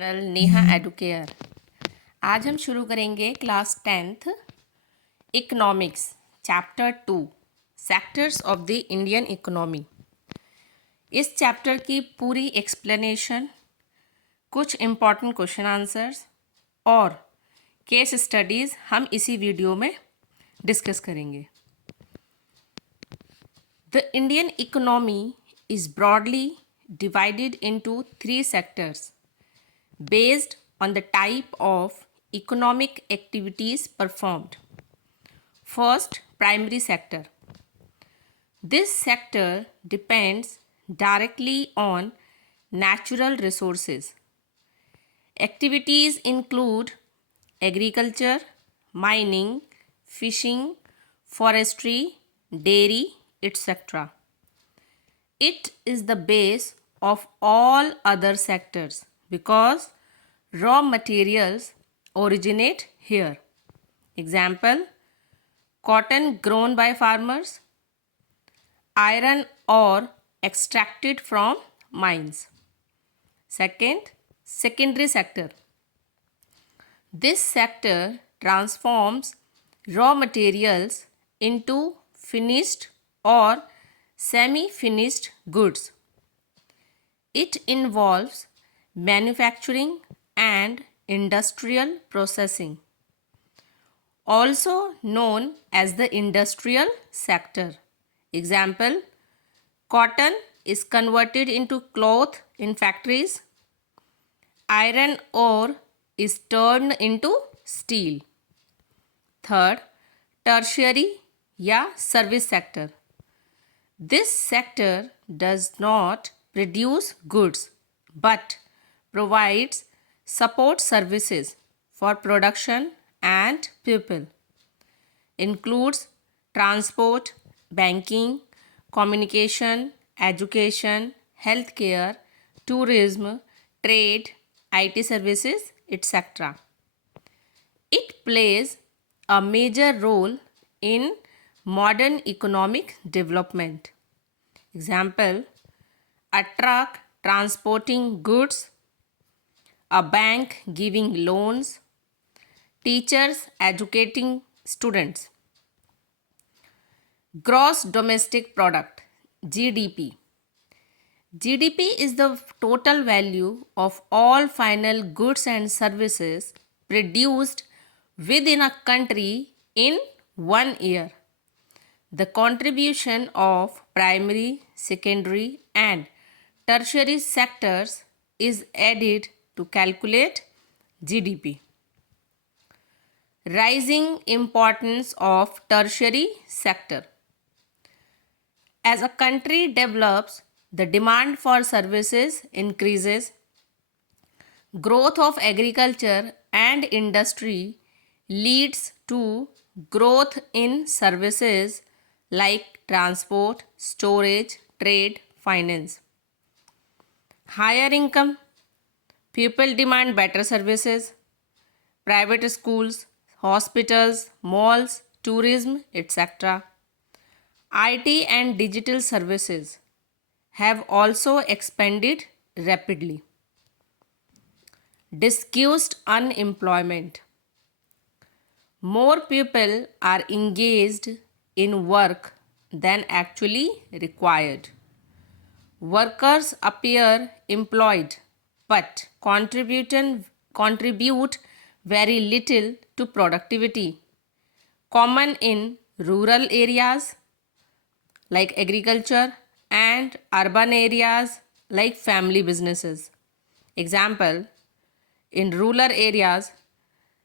चैनल नेहा एडुकेयर। आज हम शुरू करेंगे class 10th economics chapter 2 sectors of the Indian economy. इस चैप्टर की पूरी एक्सप्लेनेशन, कुछ इम्पॉर्टेंट क्वेश्चन आंसर्स और केस स्टडीज़ हम इसी वीडियो में डिस्कस करेंगे। The Indian economy is broadly divided into three sectors based on the type of economic activities performed. First, primary sector. This sector depends directly on natural resources. Activities include agriculture, mining, fishing, forestry, dairy, etc. It is the base of all other sectors because raw materials originate here. Example: cotton grown by farmers, iron ore extracted from mines. Second, secondary sector. This sector transforms raw materials into finished or semi-finished goods. It involves manufacturing and industrial processing, also known as the industrial sector. Example: cotton is converted into cloth in factories. Iron ore is turned into steel. Third, tertiary या service sector. This sector does not produce goods but provides support services for production and people. Includes transport, banking, communication, education, healthcare, tourism, trade, IT services, etc. It plays a major role in modern economic development. Example: a truck transporting goods, a bank giving loans, teachers educating students. Gross domestic product, GDP. GDP is the total value of all final goods and services produced within a country in 1 year. The contribution of primary, secondary, and tertiary sectors is added to calculate GDP. Rising importance of tertiary sector. As a country develops, the demand for services increases. Growth of agriculture and industry leads to growth in services like transport, storage, trade, finance. Higher income. People demand better services. Private schools, hospitals, malls, tourism, etc. IT and digital services have also expanded rapidly. Discussed unemployment. More people are engaged in work than actually required. Workers appear employed but contribute very little to productivity. Common in rural areas like agriculture and urban areas like family businesses. Example: in rural areas,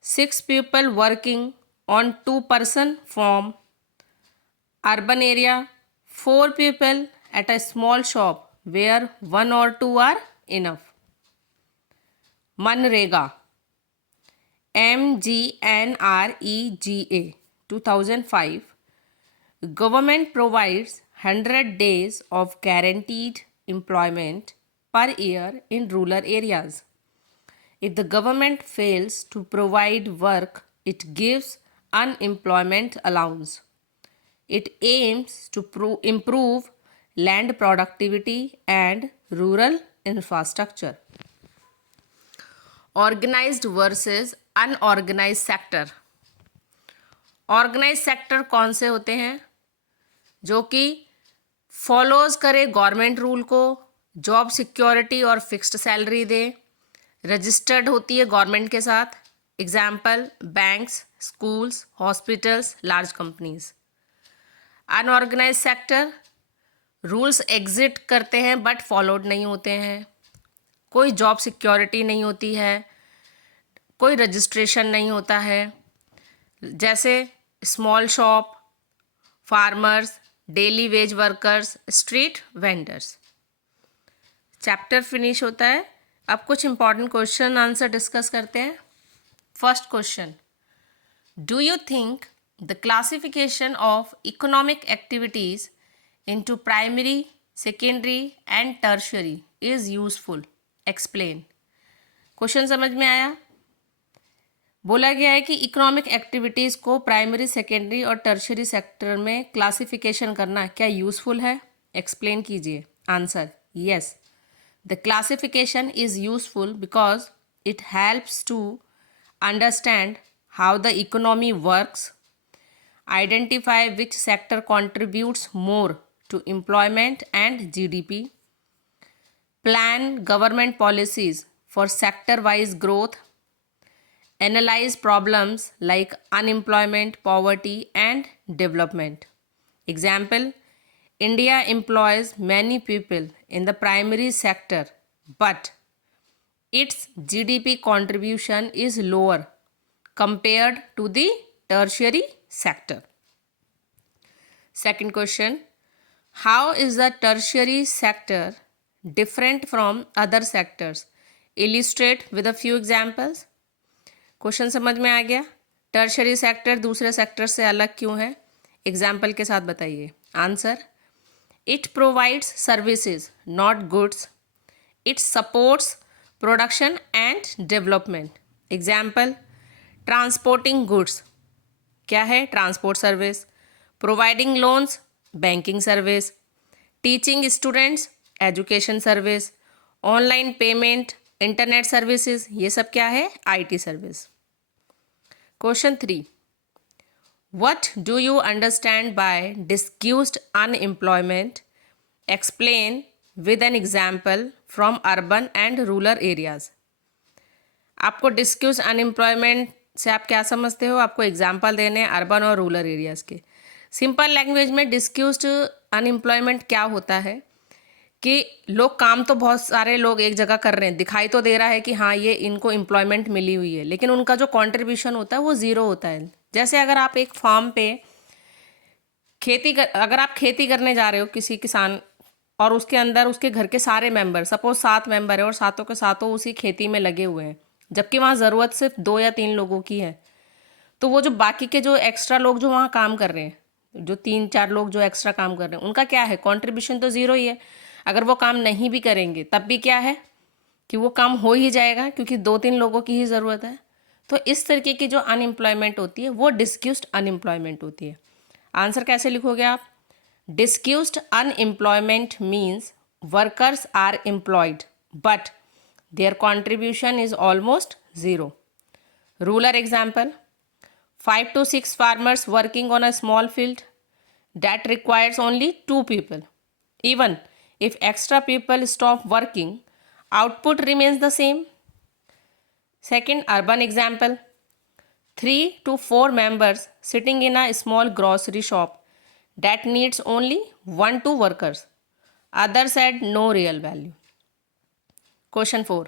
6 people working on 2-person farm. Urban area, 4 people at a small shop where 1 or 2 are enough. Manrega, MGNREGA, 2005. Government provides 100 days of guaranteed employment per year in rural areas. If the government fails to provide work, it gives unemployment allowance. It aims to improve land productivity and rural infrastructure. Organised versus unorganised sector. Organised sector कौन से होते हैं? जो कि follows करे government rule को, job security और fixed salary दे, रजिस्टर्ड होती है गवर्नमेंट के साथ। Example banks, schools, hospitals, large companies. Unorganised sector rules exit करते हैं बट फॉलोड नहीं होते हैं, कोई जॉब सिक्योरिटी नहीं होती है, कोई रजिस्ट्रेशन नहीं होता है, जैसे small shop, farmers, daily veg workers, street vendors. Chapter finish होता है। अब कुछ इंपॉर्टेंट क्वेश्चन आंसर डिस्कस करते हैं। First question, do you think the classification of economic activities into primary, secondary and tertiary is useful? Explain. Question समझ में आया? बोला गया है कि इकोनॉमिक एक्टिविटीज़ को प्राइमरी, सेकेंडरी और टर्शियरी सेक्टर में क्लासिफिकेशन करना क्या यूज़फुल है? एक्सप्लेन कीजिए। Answer, yes, the classification is useful because it helps to understand how the economy works, identify which sector contributes more to employment and GDP, plan government policies for sector-wise growth, analyze problems like unemployment, poverty, and development. Example, India employs many people in the primary sector, but its GDP contribution is lower compared to the tertiary sector. Second question, how is the tertiary sector different from other sectors? Illustrate with a few examples. Question समझ में आ गया? Tertiary sector दूसरे सेक्टर से अलग क्यों है? एग्जाम्पल के साथ बताइए। Answer, it provides services not goods, it supports production and development. Example, transporting goods क्या है? Transport service. Providing loans, banking service. Teaching students, education service. Online payment, internet services, ये सब क्या है? IT service. Question 3, what do you understand by disguised unemployment? Explain with an example from urban and rural areas. आपको disguised unemployment से आप क्या समझते हो? आपको एग्जाम्पल देने हैं अर्बन और रूरल एरियाज़ के। सिंपल लैंग्वेज में डिस्क्यूज्ड अनएम्प्लॉयमेंट क्या होता है कि लोग काम तो बहुत सारे लोग एक जगह कर रहे हैं, दिखाई तो दे रहा है कि हाँ ये इनको एम्प्लॉयमेंट मिली हुई है, लेकिन उनका जो कंट्रीब्यूशन होता है वो ज़ीरो होता है। जैसे अगर आप एक फार्म पे अगर आप खेती करने जा रहे हो किसी किसान, और उसके अंदर उसके घर के सारे मेंबर, सपोज 7 मेंबर है और सातों के सातों उसी खेती में लगे हुए हैं, जबकि वहाँ ज़रूरत सिर्फ 2 या 3 लोगों की है, तो वो जो बाकी के जो एक्स्ट्रा लोग जो वहाँ काम कर रहे हैं, जो 3-4 लोग जो एक्स्ट्रा काम कर रहे हैं, उनका क्या है? कंट्रीब्यूशन तो ज़ीरो ही है। अगर वो काम नहीं भी करेंगे तब भी क्या है कि वो काम हो ही जाएगा, क्योंकि 2-3 लोगों की ही ज़रूरत है। तो इस तरीके की जो अनएम्प्लॉयमेंट होती है वो डिस्क्यूज्ड अनएम्प्लॉयमेंट होती है। आंसर कैसे लिखोगे आप? Disguised unemployment means workers are employed but their contribution is almost zero. Rural example, 5 to 6 farmers working on a small field that requires only 2 people. Even if extra people stop working, output remains the same. Second urban example, 3 to 4 members sitting in a small grocery shop that needs only 1-2 workers. Others add no real value. Question 4.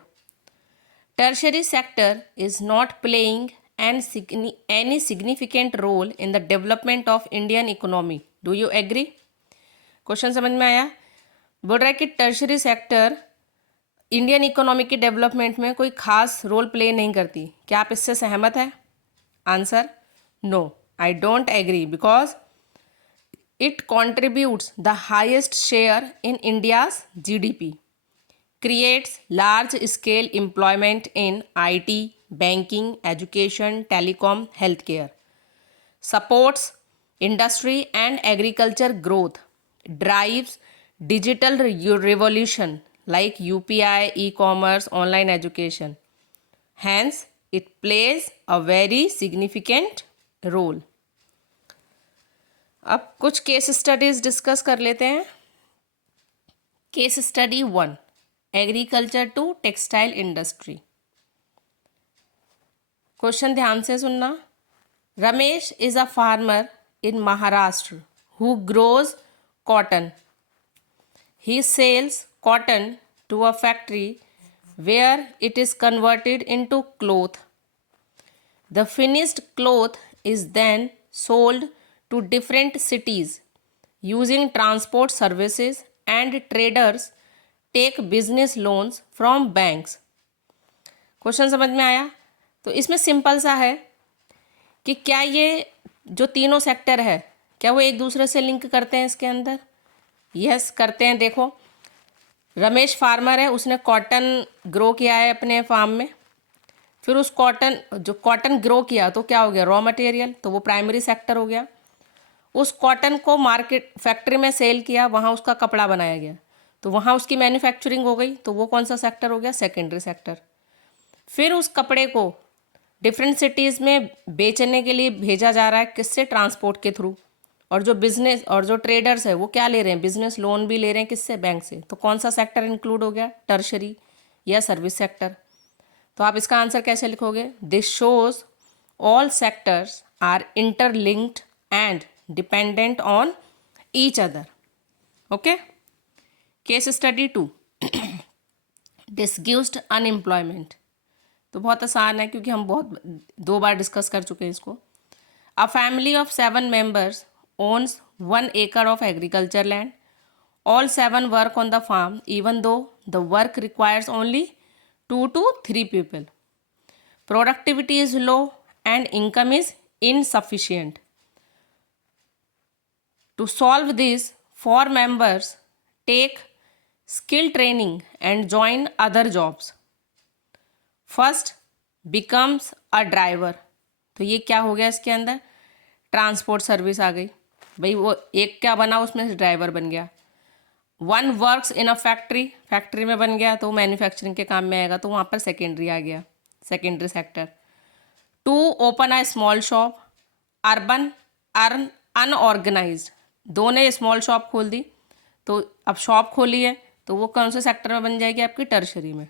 Tertiary sector is not playing any significant role in the development of Indian economy. Do you agree? Question समझ में आया? बोल रहा है कि tertiary sector Indian economy की डेवलपमेंट में कोई खास रोल प्ले नहीं करती। क्या आप इससे सहमत हैं? Answer, no, I don't agree because it contributes the highest share in India's GDP, creates large scale employment in IT, banking, education, telecom, healthcare, supports industry and agriculture growth, drives digital revolution like UPI, e-commerce, online education, Hence, it plays a very significant role. अब कुछ case studies discuss कर लेते हैं. Case study 1, agriculture to textile industry. Question ध्यान से सुनना. Ramesh is a farmer in Maharashtra who grows cotton. He sells cotton to a factory where it is converted into cloth. The finished cloth is then sold to different cities using transport services, and traders take business loans from banks. Question समझ में आया? तो इसमें सिंपल सा है कि क्या ये जो तीनों सेक्टर है क्या वो एक दूसरे से लिंक करते हैं इसके अंदर? यस करते हैं. देखो, रमेश फार्मर है, उसने कॉटन ग्रो किया है अपने फार्म में. फिर उस कॉटन ग्रो किया तो क्या हो गया? रॉ मटेरियल, तो वो प्राइमरी सेक्टर हो गया. उस कॉटन को मार्केट फैक्ट्री में सेल किया, वहाँ उसका कपड़ा बनाया गया, तो वहाँ उसकी मैन्युफैक्चरिंग हो गई, तो वो कौन सा सेक्टर हो गया? Secondary sector. फिर उस कपड़े को डिफरेंट सिटीज़ में बेचने के लिए भेजा जा रहा है, किससे? ट्रांसपोर्ट के थ्रू. और जो बिजनेस और जो ट्रेडर्स है वो क्या ले रहे हैं? बिजनेस लोन भी ले रहे हैं, किससे? बैंक से. तो कौन सा सेक्टर इंक्लूड हो गया? टर्शरी या सर्विस सेक्टर. तो आप इसका आंसर कैसे लिखोगे? This shows all sectors are interlinked and dependent on each other. Okay. Case study 2, disguised unemployment. तो बहुत आसान है क्योंकि हम बहुत 2 बार डिस्कस कर चुके हैं इसको. A family of 7 members owns 1 acre of agriculture land. All 7 work on the farm even though the work requires only 2 to 3 people. Productivity is low and income is insufficient. To solve this, 4 members take skill training and join other jobs. First becomes a driver. तो ये क्या हो गया इसके अंदर? Transport service आ गई. भाई वो एक क्या बना, उसमें से ड्राइवर बन गया. 1 वर्क्स इन अ फैक्ट्री में बन गया तो मैन्युफैक्चरिंग के काम में आएगा, तो वहाँ पर सेकेंडरी आ गया, secondary sector. 2 open a small shop. Urban unorganised. 2 ने स्मॉल शॉप खोल दी, तो अब शॉप खोली है तो वो कौन से सेक्टर में बन जाएगी? आपकी टर्शरी में.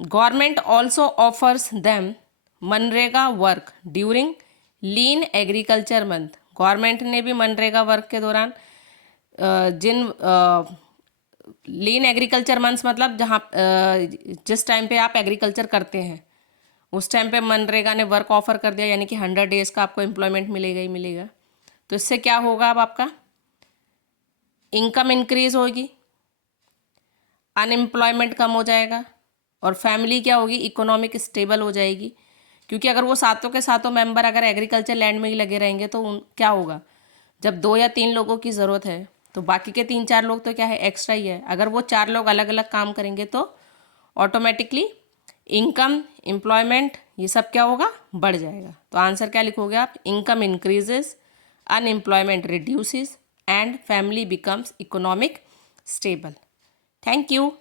गवर्नमेंट ऑल्सो ऑफर्स देम मनरेगा work during lean agriculture month. Government ने भी मनरेगा वर्क के दौरान जिन लीन एग्रीकल्चर मंथ्स मतलब जहाँ जिस टाइम पे आप एग्रीकल्चर करते हैं उस टाइम पे मनरेगा ने वर्क ऑफर कर दिया, यानी कि 100 डेज़ का आपको एम्प्लॉयमेंट मिलेगा ही मिलेगा. तो इससे क्या होगा? अब आपका इनकम इंक्रीज होगी, अनएम्प्लॉयमेंट कम हो जाएगा और फैमिली क्या होगी? इकोनॉमिक स्टेबल हो जाएगी. क्योंकि अगर वो सातों के सातों मेंबर अगर एग्रीकल्चर लैंड में ही लगे रहेंगे तो क्या होगा? जब 2 या 3 लोगों की ज़रूरत है तो बाकी के 3-4 लोग तो क्या है? एक्स्ट्रा ही है. अगर वो 4 लोग अलग अलग काम करेंगे तो ऑटोमेटिकली इनकम, एम्प्लॉयमेंट, ये सब क्या होगा? बढ़ जाएगा. तो आंसर क्या लिखोगे आप? Income increases, unemployment reduces and family becomes economic stable. Thank you.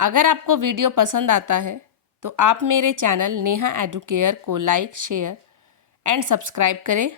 अगर आपको वीडियो पसंद आता है तो आप मेरे चैनल नेहा एडुकेयर को लाइक, शेयर एंड सब्सक्राइब करें